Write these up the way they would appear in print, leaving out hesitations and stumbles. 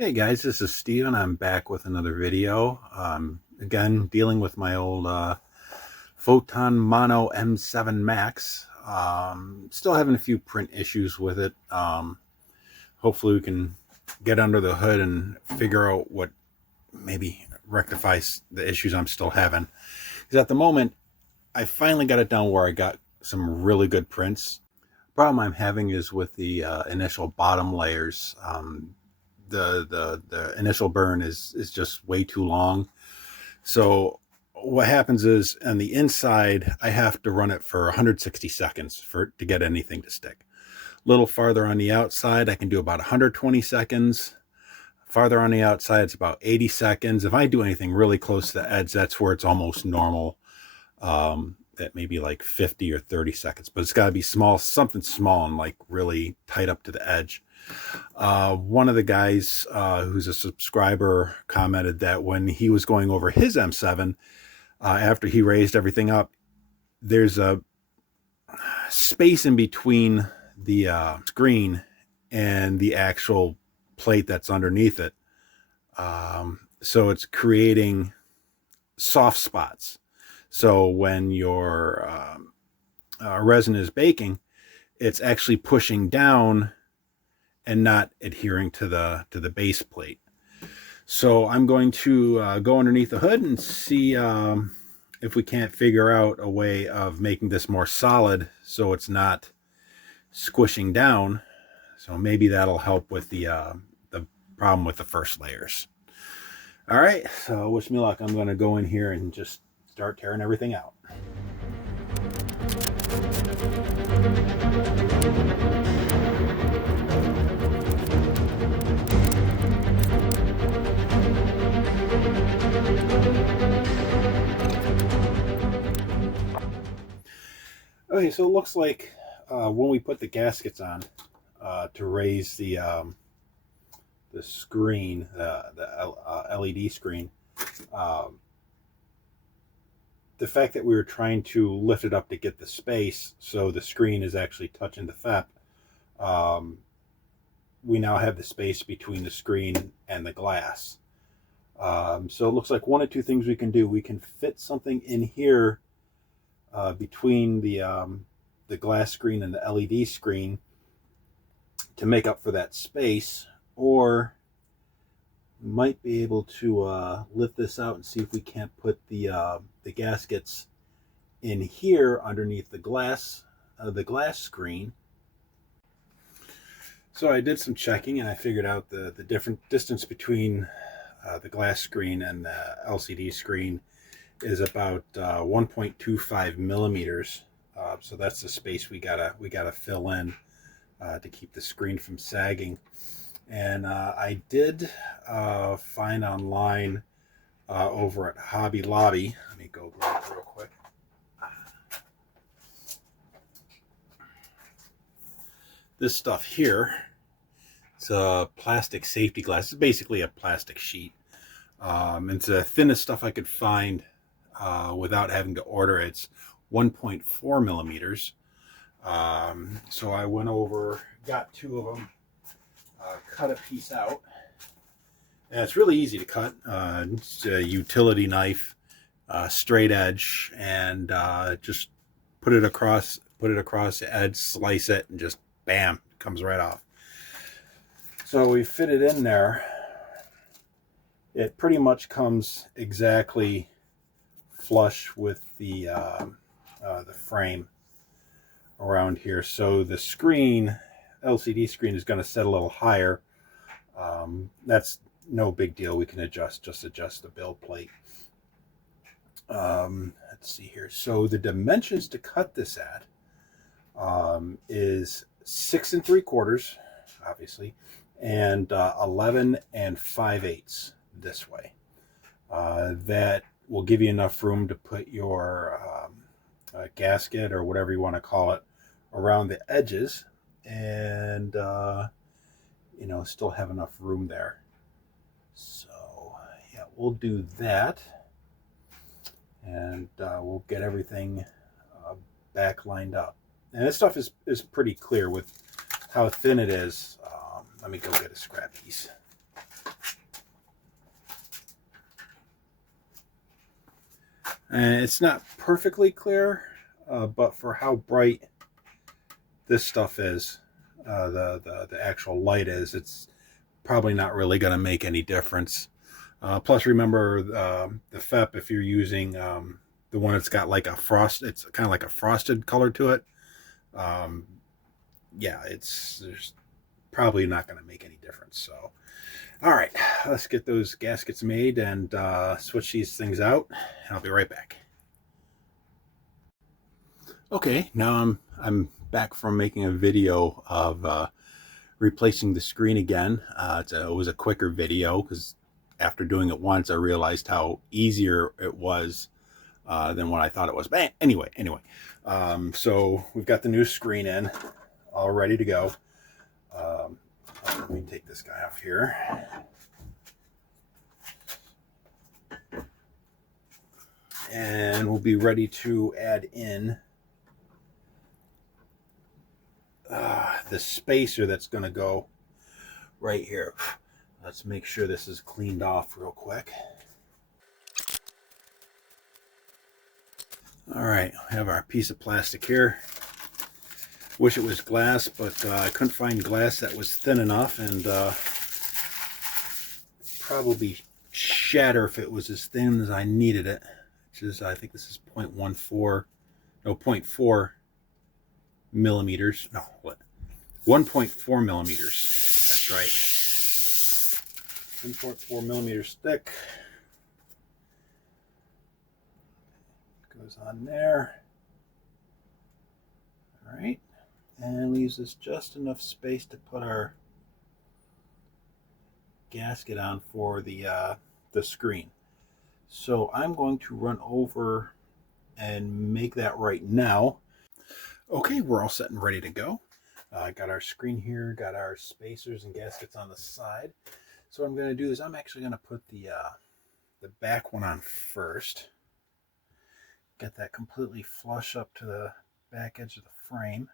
Hey guys, this is Steven. I'm back with another video. Again, dealing with my old Photon Mono M7 Max. Still having a few print issues with it. Hopefully we can get under the hood and figure out what maybe rectifies the issues I'm still having. Because at the moment, I finally got it down where I got some really good prints. Problem I'm having is with the initial bottom layers. The initial burn is just way too long. So what happens is on the inside, I have to run it for 160 seconds to get anything to stick. A little farther on the outside, I can do about 120 seconds. Farther on the outside, it's about 80 seconds. If I do anything really close to the edge, that's where it's almost normal. That maybe like 50 or 30 seconds, but it's got to be small, something small and like really tight up to the edge. One of the guys who's a subscriber commented that when he was going over his M7, after he raised everything up, there's a space in between the screen and the actual plate that's underneath it. So it's creating soft spots. So when your resin is baking, it's actually pushing down and not adhering to the base plate. So I'm going to go underneath the hood and see if we can't figure out a way of making this more solid so it's not squishing down. So maybe that'll help with the problem with the first layers. All right, so wish me luck. I'm going to go in here and just start tearing everything out. Okay, so it looks like when we put the gaskets on to raise the screen, the LED screen, the fact that we were trying to lift it up to get the space so the screen is actually touching the FEP, we now have the space between the screen and the glass. So it looks like one of two things we can do. We can fit something in here between the glass screen and the LED screen to make up for that space, or we might be able to lift this out and see if we can't put the gaskets in here underneath the glass screen. So I did some checking and I figured out the different distance between the glass screen and the LCD screen is about 1.25 millimeters. So that's the space we gotta fill in to keep the screen from sagging. And I did find online over at Hobby Lobby. Let me go grab it real quick. This stuff here, it's a plastic safety glass. It's basically a plastic sheet. It's the thinnest stuff I could find without having to order. It's 1.4 millimeters. So I went over, got two of them, cut a piece out. And it's really easy to cut. It's a utility knife, straight edge, and just put it across the edge, slice it, and just bam, it comes right off. So we fit it in there. It pretty much comes exactly flush with the frame around here. So the screen, LCD screen, is going to set a little higher. That's no big deal. We can just adjust the build plate. Let's see here. So the dimensions to cut this at is 6 3/4, obviously, and 11 5/8 this way. That will give you enough room to put your gasket or whatever you want to call it around the edges, and still have enough room there. So yeah, we'll do that, and we'll get everything back lined up. And this stuff is pretty clear with how thin it is. Let me go get a scrap piece. And it's not perfectly clear, but for how bright this stuff is, the actual light is, it's probably not really going to make any difference. Plus, remember the FEP, if you're using the one that's got like a frost, it's kind of like a frosted color to it. Um, yeah, there's probably not going to make any difference. So, all right, let's get those gaskets made and switch these things out. I'll be right back. Okay, now I'm back from making a video of replacing the screen again. It was a quicker video because after doing it once, I realized how easier it was than what I thought it was. But anyway, so we've got the new screen in, all ready to go. Let me take this guy off here. And we'll be ready to add in the spacer that's going to go right here. Let's make sure this is cleaned off real quick. All right, I have our piece of plastic here. Wish it was glass, but I couldn't find glass that was thin enough, and probably shatter if it was as thin as I needed it, which is, I think this is 0.4 millimeters. No, what? 1.4 millimeters. That's right. 1.4 millimeters thick. Goes on there. All right. And leaves us just enough space to put our gasket on for the screen. So I'm going to run over and make that right now. Okay, we're all set and ready to go. Got our screen here, got our spacers and gaskets on the side. So what I'm going to do is I'm actually going to put the back one on first. Get that completely flush up to the back edge of the frame.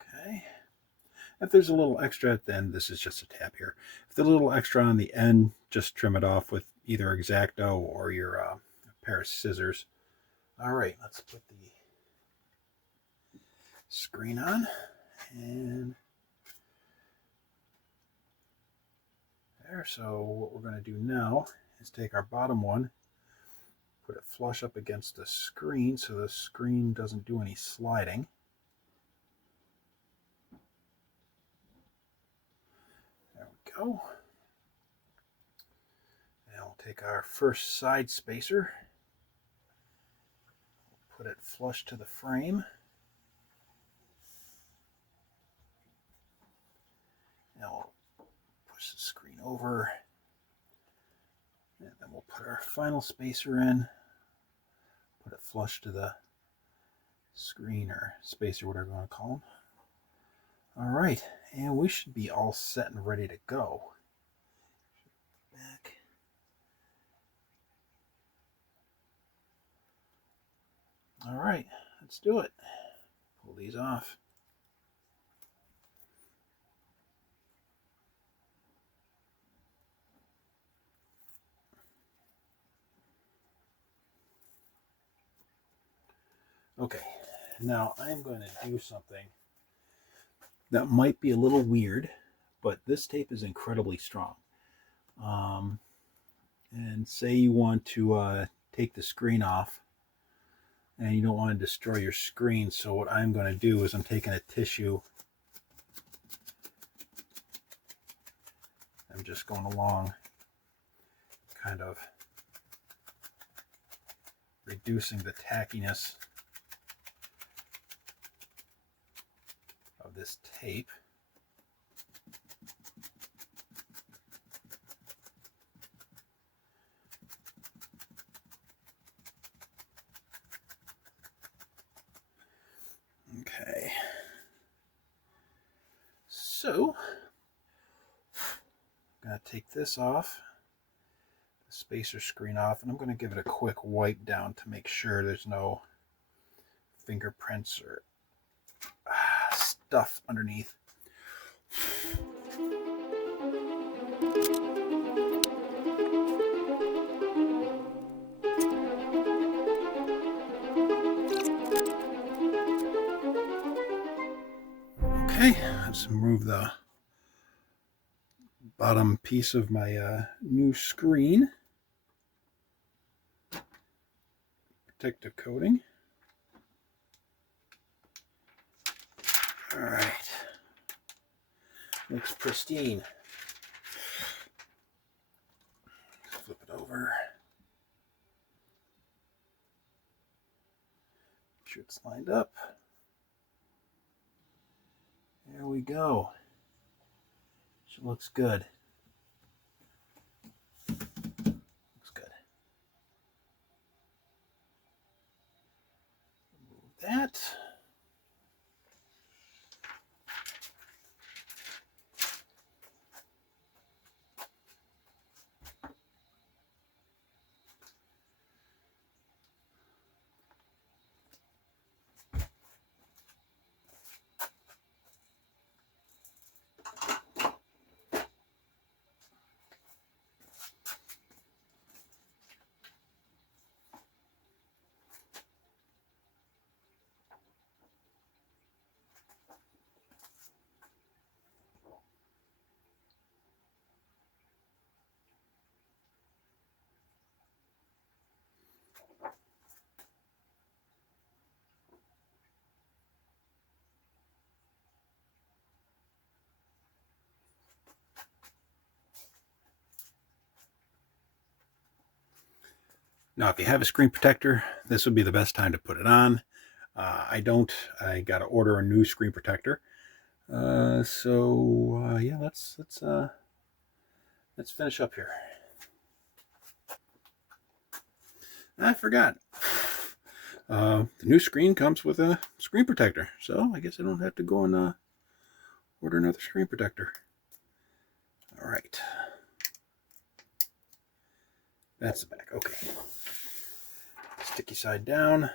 Okay. If there's a little extra at the end, this is just a tab here. If there's a little extra on the end, just trim it off with either X-Acto or your pair of scissors. All right, let's put the screen on. And there, so what we're going to do now is take our bottom one, put it flush up against the screen so the screen doesn't do any sliding. There we go. And we'll take our first side spacer, put it flush to the frame. Now we'll push the screen over, and then we'll put our final spacer in, put it flush to the screen or spacer, whatever you want to call them. All right, and we should be all set and ready to go. Back. All right, let's do it. Pull these off. Okay, now I'm going to do something that might be a little weird, but this tape is incredibly strong. And say you want to take the screen off and you don't want to destroy your screen, so what I'm going to do is I'm taking a tissue. I'm just going along, kind of reducing the tackiness of this tape. Okay. So, I'm going to take this off, the spacer screen off, and I'm going to give it a quick wipe down to make sure there's no fingerprints or stuff underneath. Okay, let's move the bottom piece of my new screen. Protective coating. All right, looks pristine. Flip it over. Make sure it's lined up. There we go. She looks good. Looks good. Move that. Now, if you have a screen protector, this would be the best time to put it on. I don't. I got to order a new screen protector. Yeah, let's finish up here. I forgot. The new screen comes with a screen protector, so I guess I don't have to go and order another screen protector. All right. That's the back. Okay. Sticky side down.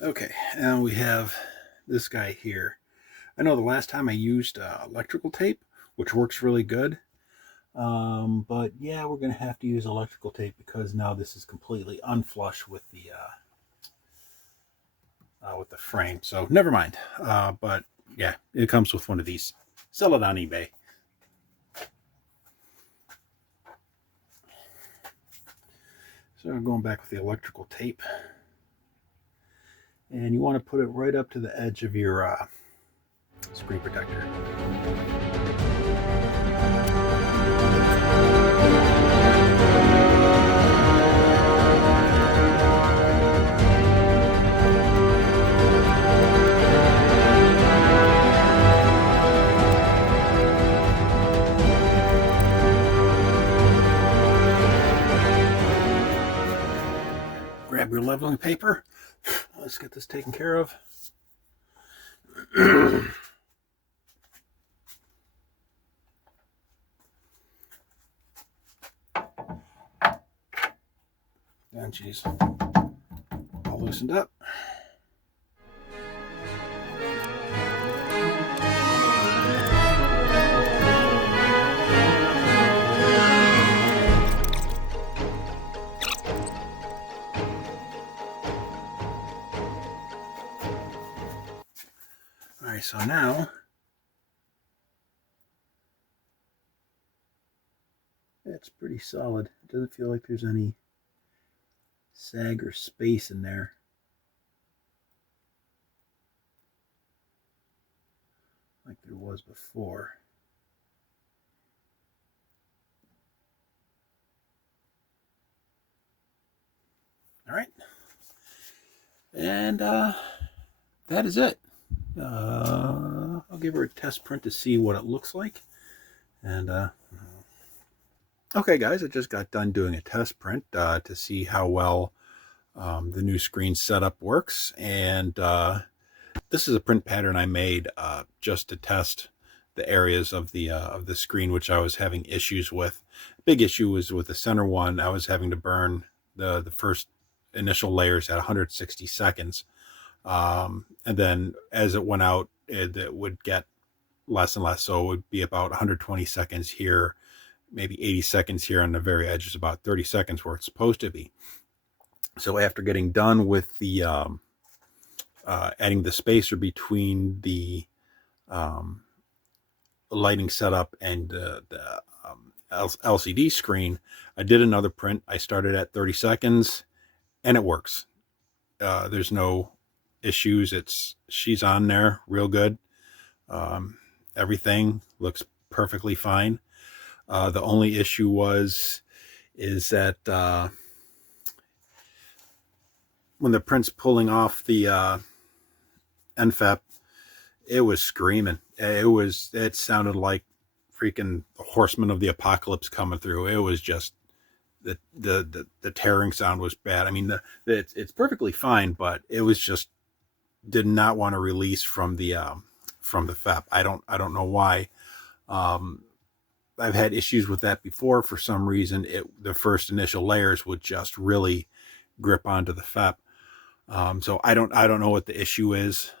Okay, and we have this guy here. I know the last time I used electrical tape, which works really good. But yeah, we're going to have to use electrical tape because now this is completely unflush with the frame. So never mind. But yeah, it comes with one of these. Sell it on eBay. So we're going back with the electrical tape. And you want to put it right up to the edge of your screen protector. Grab your leveling paper. Let's get this taken care of. And she's all loosened up. All right, so now it's pretty solid. It doesn't feel like there's any sag or space in there. Like there was before. All right. And that is it. I'll give her a test print to see what it looks like. And okay, guys, I just got done doing a test print to see how well the new screen setup works. And this is a print pattern I made just to test the areas of the screen which I was having issues with. Big issue was with the center one. I was having to burn the first initial layers at 160 seconds. And then as it went out, it would get less and less. So it would be about 120 seconds here maybe 80 seconds here on the very edge is about 30 seconds where it's supposed to be. So after getting done with the adding the spacer between the lighting setup and the LCD screen, I did another print. I started at 30 seconds and it works. There's no issues. She's on there real good. Everything looks perfectly fine. The only issue is that when the print's pulling off the NFEP, it was screaming. It sounded like freaking Horsemen of the Apocalypse coming through. It was just the tearing sound was bad. I mean, it's perfectly fine, but it was just did not want to release from the FEP. I don't know why. I've had issues with that before. For some reason, the first initial layers would just really grip onto the FEP. So I don't know what the issue is.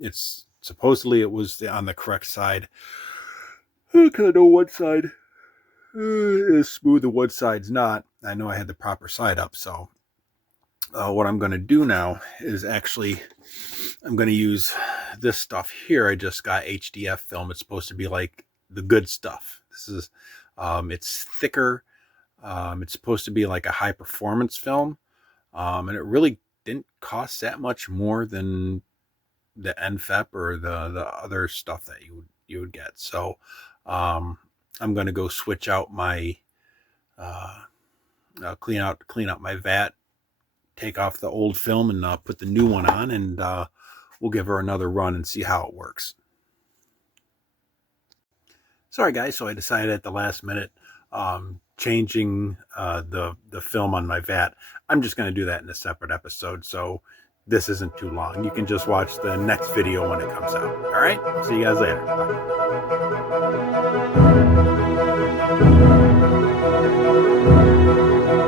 It's supposedly it was on the correct side. I kind of know one side is smooth and one side's not. I know I had the proper side up. So what I'm going to do now is actually I'm going to use this stuff here. I just got HDF film. It's supposed to be like the good stuff. This is it's thicker. It's supposed to be like a high performance film, and it really didn't cost that much more than the NFEP or the other stuff that you would get. So I'm going to go switch out my clean out my vat, take off the old film, and put the new one on, and we'll give her another run and see how it works. Sorry guys, so I decided at the last minute changing the film on my vat. I'm just going to do that in a separate episode, so this isn't too long. You can just watch the next video when it comes out. All right, see you guys later. Bye.